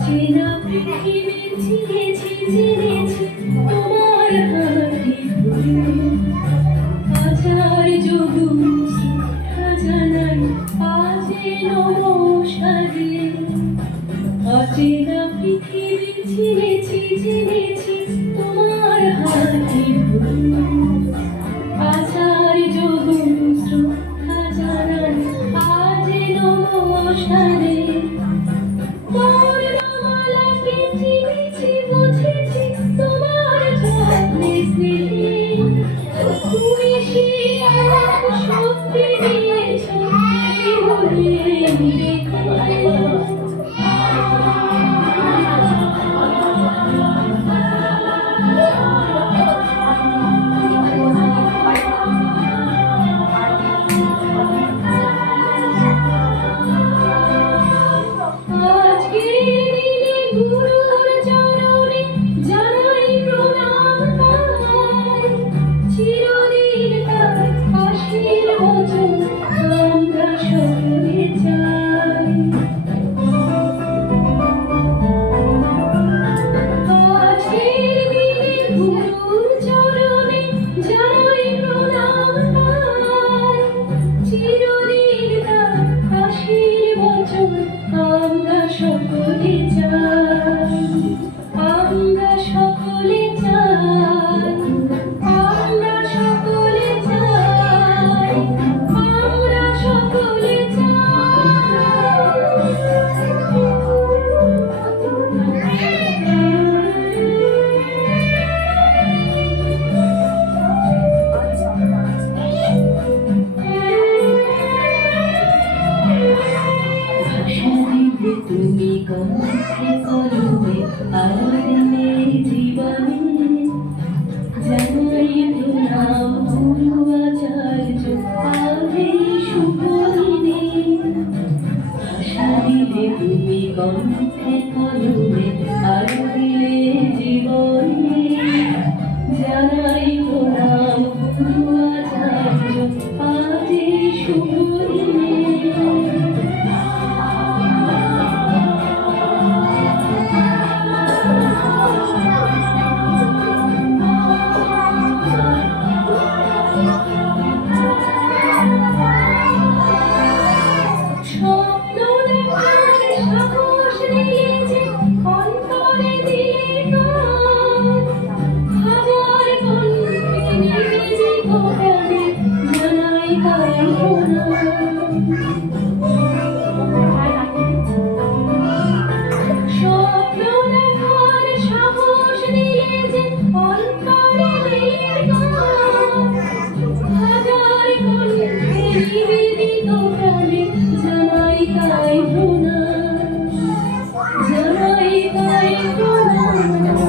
অচেনা পৃথিবী চিনেছি জেনেছি তোমার হাতে হাজার যোগুন জানাই আজে নমস্কারে অচেনা পৃথিবী চিনেছি জেনেছি তোমার হাতে হাজার যোগুন জানাই আজে নমস্কারে আমরা সকলে চাই আমরা সকলে চাই আমরা সকলে চাই আমরা সকলে তুমি কণ্ঠে কলমে আলোড়নে জীবনে জানাই প্রণাম গুরু আচার্য আগে শুভ দিনে ভাষা দিলে তুমি কণ্ঠে কলমে আলোড়নে জীবনে জানাই প্রণাম গুরু আচার্য আগে শুভ দিনে জানাই তাই প্রণাম